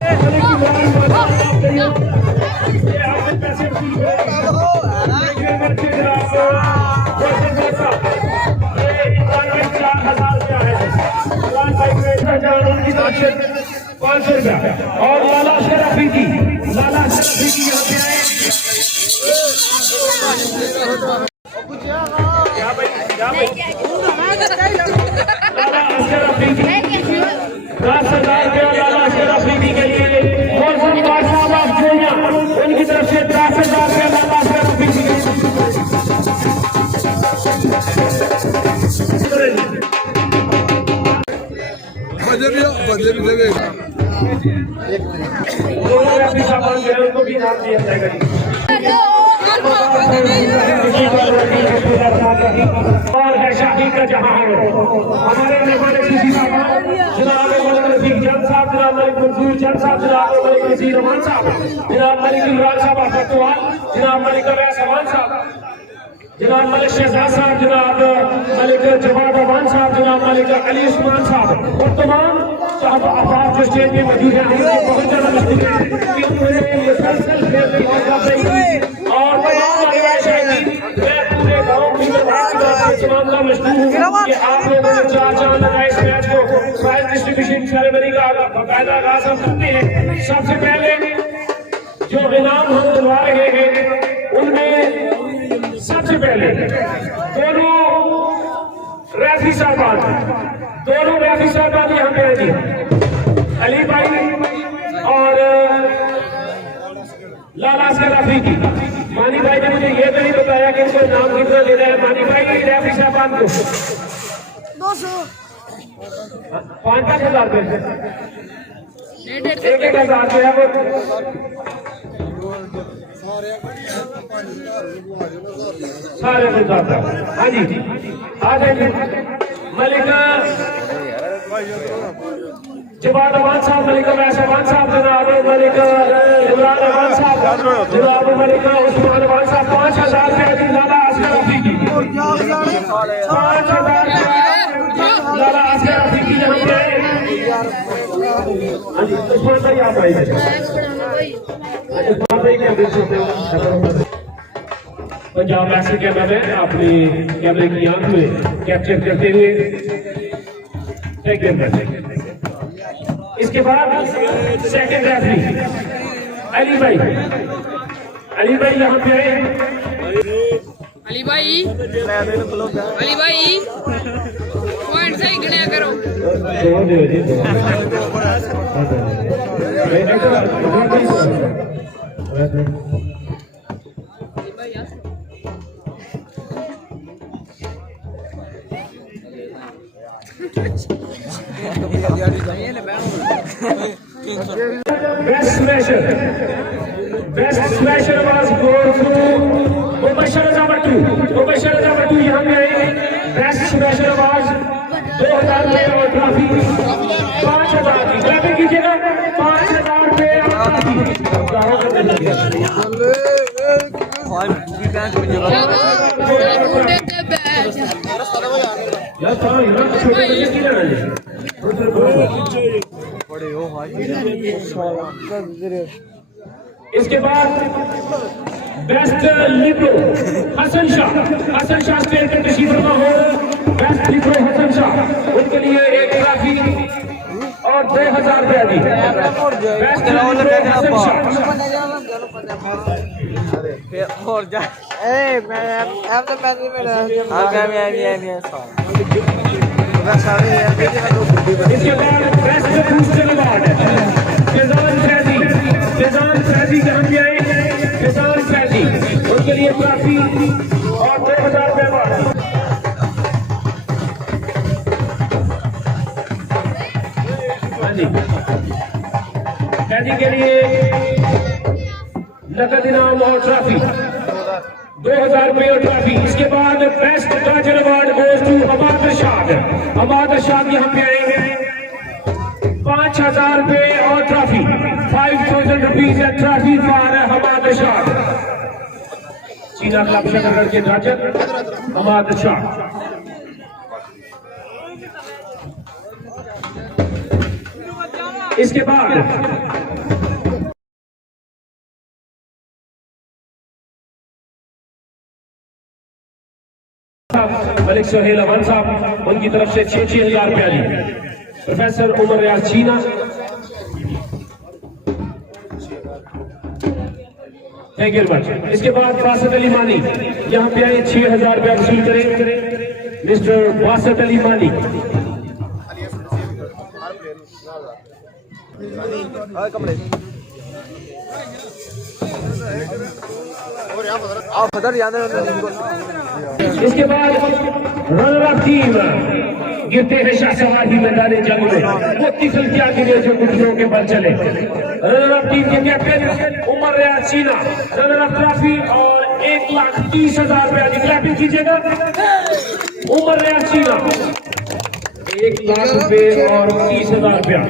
₹500 और लाला शराफी की यहाँ पे आए। लाला शराफी की 10,000 रुपया लाला शराफी की के लिए साहब आप जोड़िया उनकी तरफ से 10,000 रुपया लाला शराफी की। उनको भी नाम दिया जाएगा। और है शादी का जहां हमारे मेहमान किसी जनाब रफीक जन साहब, जनाब मलिक मंसूर जन साहब, जनाब मलिक नसीर रहमान साहब, जनाब मलिक इमरान साहब अफतवाल, जनाब मलिक अवैस अमान साहब, जनाब मलिक शहजाद साहब, जनाब मलिक जवाद अमान साहब, जनाब मलिक अली उस्मान साहब और तमाम साहब अफराद जो स्टेज में मौजूद हैं। बहुत ज्यादा मशहूर है कि उन्होंने मुसलसल और कि आप लोगों ने 4 चांद लगाए इस मैच को। प्राइज डिस्ट्रीब्यूशन सेरेमनी का बाकायदा आगाज हम करते हैं। सबसे पहले जो इनाम हम दिलवा रहे हैं उनमें सबसे पहले दोनों रैफी साहबान यहाँ पे हैं, अली भाई और लाला शराफी की। मानी भाई ने मुझे ये तो नहीं बताया कि इनको नाम कितना देना है। मानी भाई रैफी साहबान को 5,000 रुपए, 1,000 रुपया वो सारे हाँ जी आ जाएंगे। मलिका जवाद अमान साहब, मलिक अवैस अमान साहब, जनाब मलिक इमरान अमान साहब, जनाब मलिक उस्मान अमान साहब 5,000 रुपया की लाला शराफी की। 5,000 लाला शराफी की यहाँ पे। उस्मान भाई आप आइए। पंजाब ऐसे कैमरा में अपने कैमरे की आंख में कैप्चर करते हुए इसके बाद सेकंड रेफरी अली भाई यहाँ पे आए। अली भाई पॉइंट सही गिना करो। Best smasher was goes to Mubashir Azamar 2 यहाँ पे आए। बेस्ट स्मैशर अवार्ड 2,000 रुपए और ट्रॉफी 5,000 की। ट्रॉफी कीजिएगा 5,000 रुपए और ट्रॉफी। इसके बाद best Libre Hasan Shah state के तशरीफ फरमा हो। बेस्ट लिब्रो हसन शाह, उनके लिए एक ट्रॉफी और 2,000 रुपया दी। Best Libre Hasan Shah. इसके बाद best booster award Fizan Faizi के हम आए। फिजान फैजी, उनके लिए ट्रॉफी और 2,000 रुपये अवार्ड। हाँ जी, फैजी के लिए नकद इनाम और ट्रॉफी 2,000 रुपये और ट्रॉफी। इसके बाद बेस्ट ताजर award goes to Hammad Arshad यहाँ पे आए हैं। 5,000 रुपये और trophy 5,000 rupees trophy for Hammad Arshad. Cheena club Shakargarh के राजक हमाद अरशाद। इसके बाद मलिक सोहेल अमान साहब, उनकी तरफ से 6,000 रुपया जी। प्रोफेसर उमर रियाज चीना, थैंक यू वेरी मच। इसके बाद बासत अली मानी यहाँ पे आए, 6,000 रुपया वसूल करें। मिस्टर बासत अली मानी। इसके बाद रनर अप टीम गिरते हैं शाहसवार ही मैदान जंग में, वो तिफल क्या गिरे जो गुटियों के बल चले। रनर अप टीम के कैप्टन उमर रियाज चीना, रनर अप ट्रॉफी और 1,30,000 रुपया की क्लैपिंग कीजिएगा। उमर रियाज चीना 1,00,000 रुपए और 30,000 रुपया।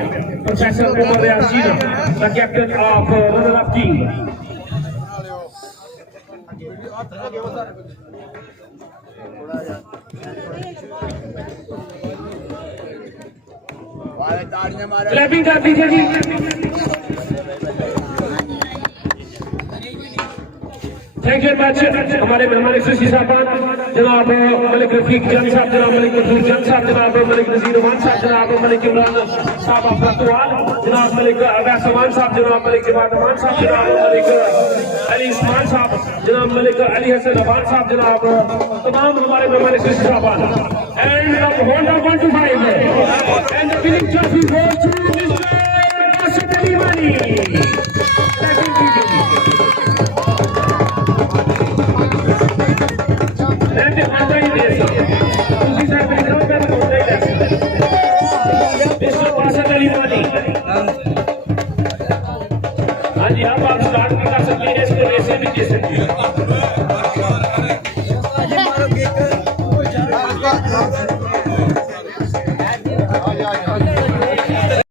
प्रोफेसर उमर रियाज चीना, the captain of runner up team. Clapping कर दीजिए जी। Thank you much. हमारे मेहमान खुशी साहबान जनाब मलिक रफीक जन साहब, जनाब मलिक मंजूर जन साहब, जनाब मलिक नजीर अमान साहब, जनाब मलिक इमरान साहब अफरतवाल, जनाब मलिक अवैस अमान साहब, जनाब मलिक जवाद अमान साहब, जनाब मलिक अली उस्मान साहब, जनाब मलिक अली हसन अमान साहब, जनाब तमाम हमारे मेहमान खुशी साहबान। And holder 1 to 5 and the winning trophy goes to mister Basat Ali Mani. हाँ जी, आप स्टार्ट भी कर सकते हैं, इसको ऐसे भी दे सकते हैं।